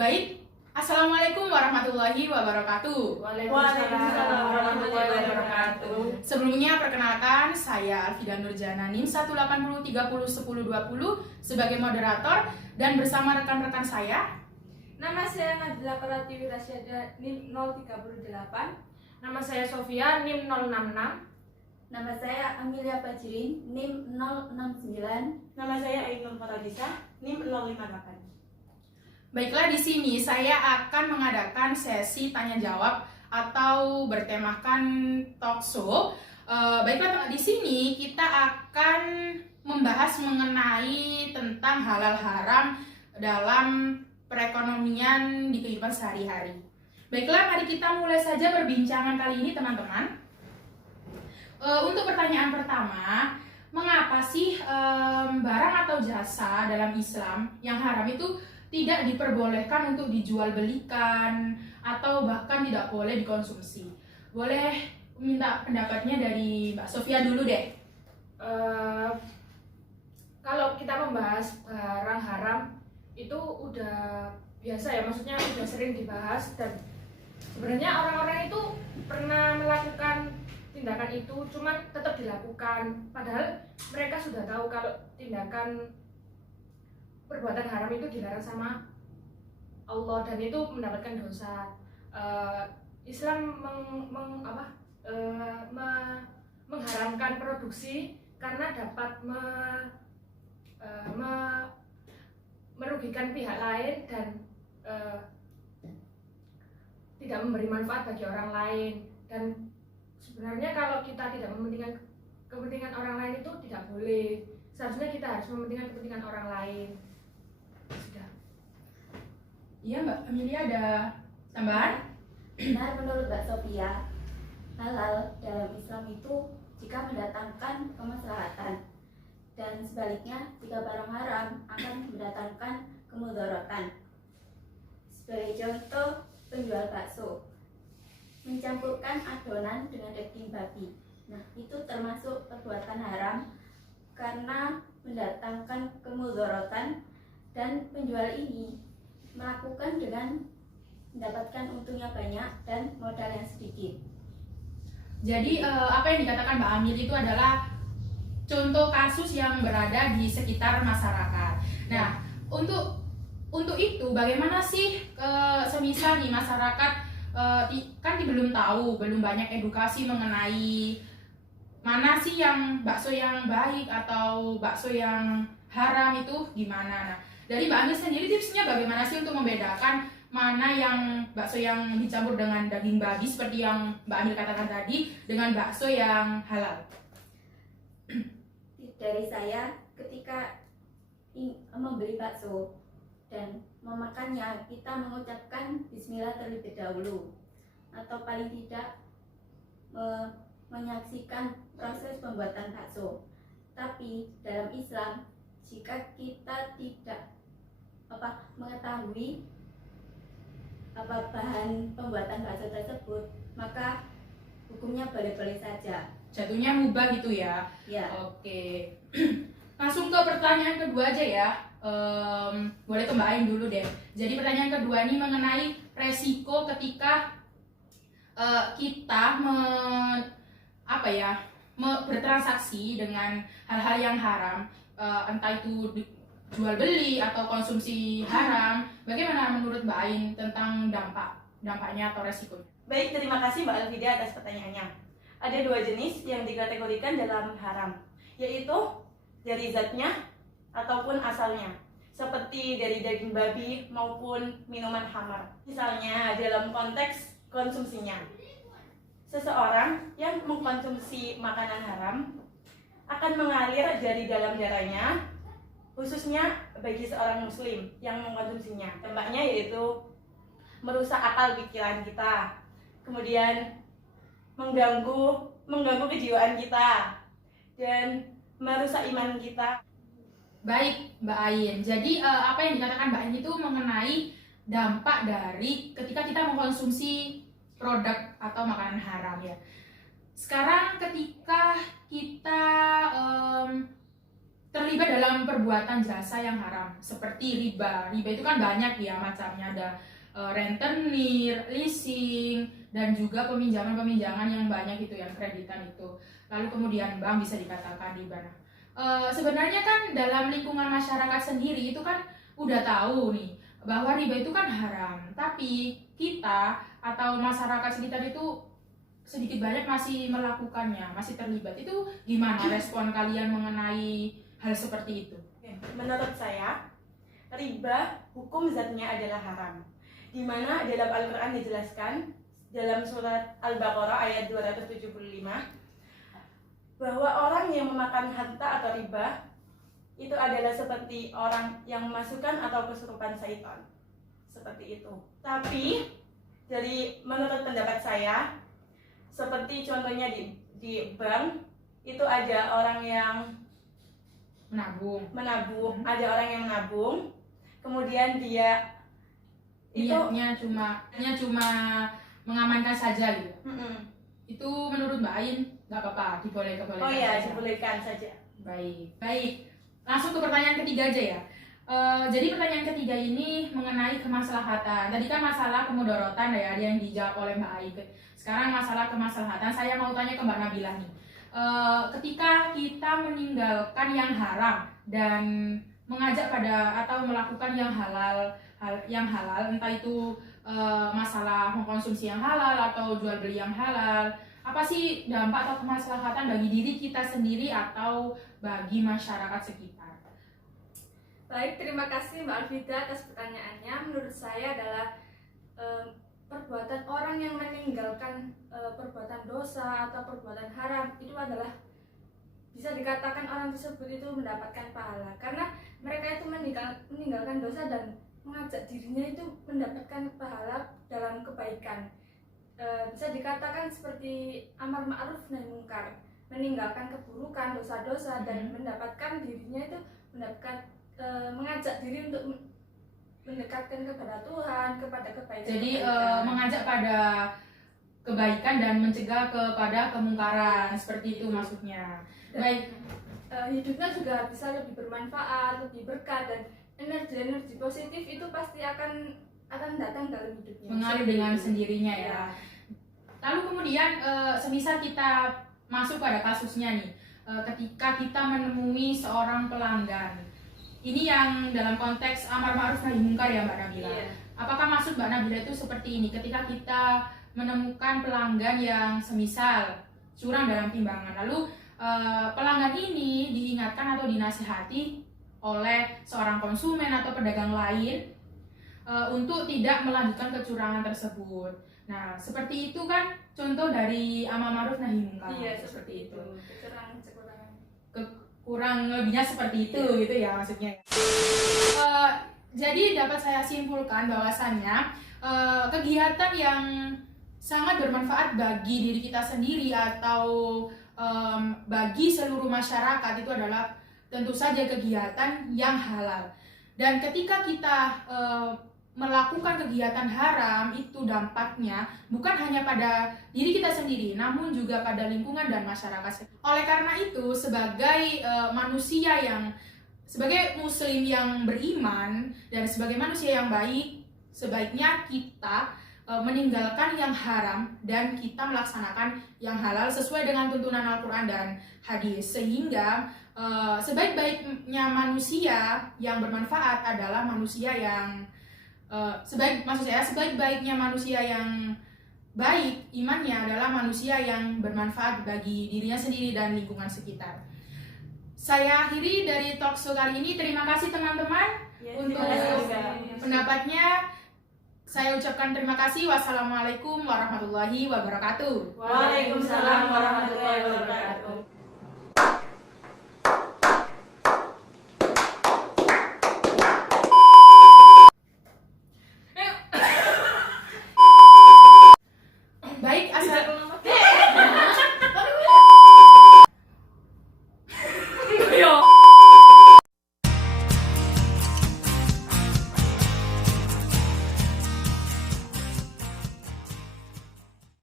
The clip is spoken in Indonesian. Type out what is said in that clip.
Baik, Assalamualaikum warahmatullahi wabarakatuh. Waalaikumsalam warahmatullahi wabarakatuh. Sebelumnya perkenalkan, saya Alfida Nurjana NIM 180301020 sebagai moderator dan bersama rekan-rekan saya. Nama saya Nadila Pratiwi Rasyada NIM 038. Nama saya Sofia NIM 066. Nama saya Amelia Pajirin, NIM 069. Nama saya Ainul Faradisa, NIM 058. Baiklah, di sini saya akan mengadakan sesi tanya jawab atau bertemakan talk show. Baiklah, di sini kita akan membahas mengenai tentang halal haram dalam perekonomian di kehidupan sehari-hari. Baiklah, mari kita mulai saja perbincangan kali ini, teman-teman. Untuk pertanyaan pertama, mengapa sih barang atau jasa dalam Islam yang haram itu tidak diperbolehkan untuk dijual belikan atau bahkan tidak boleh dikonsumsi? Boleh minta pendapatnya dari Mbak Sofia dulu deh. Kalau kita membahas barang haram itu udah biasa ya, maksudnya udah sering dibahas, dan sebenarnya orang-orang itu pernah melakukan tindakan itu, cuman tetap dilakukan, padahal mereka sudah tahu kalau tindakan perbuatan haram itu dilarang sama Allah dan itu mendapatkan dosa. Islam mengharamkan produksi karena dapat merugikan pihak lain dan tidak memberi manfaat bagi orang lain. Dan sebenarnya kalau kita tidak mementingkan kepentingan orang lain itu tidak boleh. Seharusnya kita harus mementingkan kepentingan orang lain. Sudah. Iya, Mbak Amelia, ada tambahan? Benar, menurut Mbak Sofia, halal dalam Islam itu jika mendatangkan kemaslahatan, dan sebaliknya jika barang haram akan mendatangkan kemudaratan. Sebagai contoh, penjual bakso mencampurkan adonan dengan daging babi. Nah, itu termasuk perbuatan haram karena mendatangkan kemudaratan, dan penjual ini melakukan dengan mendapatkan untungnya banyak dan modal yang sedikit. Jadi apa yang dikatakan Mbak Amil itu adalah contoh kasus yang berada di sekitar masyarakat. Nah, untuk itu bagaimana sih semisal di masyarakat kan belum tahu, belum banyak edukasi mengenai mana sih yang bakso yang baik atau bakso yang haram itu gimana. Nah, dari Mbak Amil sendiri tipsnya bagaimana sih untuk membedakan mana yang bakso yang dicampur dengan daging babi seperti yang Mbak Amil katakan tadi dengan bakso yang halal? Dari saya, ketika membeli bakso dan memakannya, kita mengucapkan bismillah terlebih dahulu, atau paling tidak menyaksikan proses pembuatan bakso. Tapi dalam Islam, jika kita tidak mengetahui bahan pembuatan bakso tersebut, maka hukumnya boleh-boleh saja. Jatuhnya mubah gitu ya? Ya. Oke. Langsung ke pertanyaan kedua aja ya. Boleh ke Mbak Ain dulu deh. Jadi pertanyaan kedua ini mengenai resiko ketika kita bertransaksi dengan hal-hal yang haram, entah itu jual beli atau konsumsi haram. Bagaimana menurut Mbak Ain tentang dampaknya atau resikonya? Baik, terima kasih Mbak Alfida atas pertanyaannya. Ada dua jenis yang dikategorikan dalam haram, yaitu dari zatnya ataupun asalnya, seperti dari daging babi maupun minuman khamar. Misalnya dalam konteks konsumsinya, seseorang yang mengkonsumsi makanan haram akan mengalir dari dalam darahnya, khususnya bagi seorang muslim yang mengkonsumsinya. Dampaknya yaitu merusak akal pikiran kita, kemudian mengganggu kejiwaan kita, dan merusak iman kita. Baik, Mbak Ain. Jadi apa yang dikatakan Mbak Ain itu mengenai dampak dari ketika kita mengkonsumsi produk atau makanan haram ya. Sekarang ketika kita terlibat dalam perbuatan jasa yang haram seperti riba. Riba itu kan banyak ya macamnya, ada rentenir, leasing, dan juga peminjaman-peminjaman yang banyak itu, yang kreditan itu. Lalu kemudian bank bisa dikatakan riba. Sebenarnya kan dalam lingkungan masyarakat sendiri itu kan udah tahu nih bahwa riba itu kan haram, tapi kita atau masyarakat sekitar itu sedikit banyak masih melakukannya, masih terlibat. Itu gimana respon kalian mengenai hal seperti itu? Menurut saya, riba hukum zatnya adalah haram. Di mana dalam Al-Quran dijelaskan dalam surat Al-Baqarah ayat 275 bahwa orang yang memakan harta atau riba itu adalah seperti orang yang memasukkan atau kesurupan syaitan. Seperti itu. Tapi dari menurut pendapat saya, seperti contohnya di bank itu ada orang yang menabung, ada orang yang menabung, kemudian dia itu niatnya cuma mengamankan saja gitu. Itu menurut Mbak Ain nggak apa-apa, dibolehkan. Oh iya, dibolehkan saja. Baik. Langsung ke pertanyaan ketiga aja ya. Jadi pertanyaan ketiga ini mengenai kemaslahatan. Tadi kan masalah kemudorotan ya yang dijawab oleh Mbak Ain. Sekarang masalah kemaslahatan. Saya mau tanya ke Mbak Nabilah nih. Ketika kita meninggalkan yang haram dan mengajak pada atau melakukan yang halal, entah itu masalah mengkonsumsi yang halal atau jual beli yang halal, apa sih dampak atau kemaslahatan bagi diri kita sendiri atau bagi masyarakat sekitar? Baik, terima kasih Mbak Alvida atas pertanyaannya. Menurut saya adalah perbuatan orang yang meninggalkan perbuatan dosa atau perbuatan haram itu adalah bisa dikatakan orang tersebut itu mendapatkan pahala, karena mereka itu meninggalkan dosa dan mengajak dirinya itu mendapatkan pahala dalam kebaikan. Bisa dikatakan seperti amar ma'ruf nahi mungkar, meninggalkan keburukan, dosa-dosa, dan mendapatkan dirinya itu mengajak diri untuk mendekatkan kepada Tuhan, kepada kebaikan. Jadi mengajak pada kebaikan dan mencegah kepada kemungkaran, seperti itu maksudnya. Baik. Hidupnya juga bisa lebih bermanfaat, lebih berkah, dan energi positif itu pasti akan datang dalam hidupnya. Mengalir dengan sendirinya ya. Lalu kemudian semisal kita masuk pada kasusnya nih, ketika kita menemui seorang pelanggan, ini yang dalam konteks amar ma'ruf nahi mungkar ya Mbak Nabila. Apakah maksud Mbak Nabila itu seperti ini, ketika kita menemukan pelanggan yang semisal curang dalam timbangan, lalu pelanggan ini diingatkan atau dinasihati oleh seorang konsumen atau pedagang lain untuk tidak melanjutkan kecurangan tersebut. Nah, seperti itu kan contoh dari amar ma'ruf nahi mungkar. Iya, seperti itu. Kekurangan. Kurang lebihnya seperti itu gitu ya maksudnya. Jadi dapat saya simpulkan bahwasannya kegiatan yang sangat bermanfaat bagi diri kita sendiri atau bagi seluruh masyarakat itu adalah tentu saja kegiatan yang halal. Dan ketika kita melakukan kegiatan haram, itu dampaknya bukan hanya pada diri kita sendiri, namun juga pada lingkungan dan masyarakat. Oleh karena itu, sebagai sebagai muslim yang beriman dan sebagai manusia yang baik, sebaiknya kita meninggalkan yang haram dan kita melaksanakan yang halal sesuai dengan tuntunan Al-Quran dan hadis, sehingga sebaik-baiknya manusia yang bermanfaat adalah manusia yang sebaik-baiknya manusia yang baik imannya adalah manusia yang bermanfaat bagi dirinya sendiri dan lingkungan sekitar. Saya akhiri dari talkshow kali ini. Terima kasih teman-teman untuk pendapatnya. Saya ucapkan terima kasih. Wassalamualaikum warahmatullahi wabarakatuh. Waalaikumsalam warahmatullahi wabarakatuh.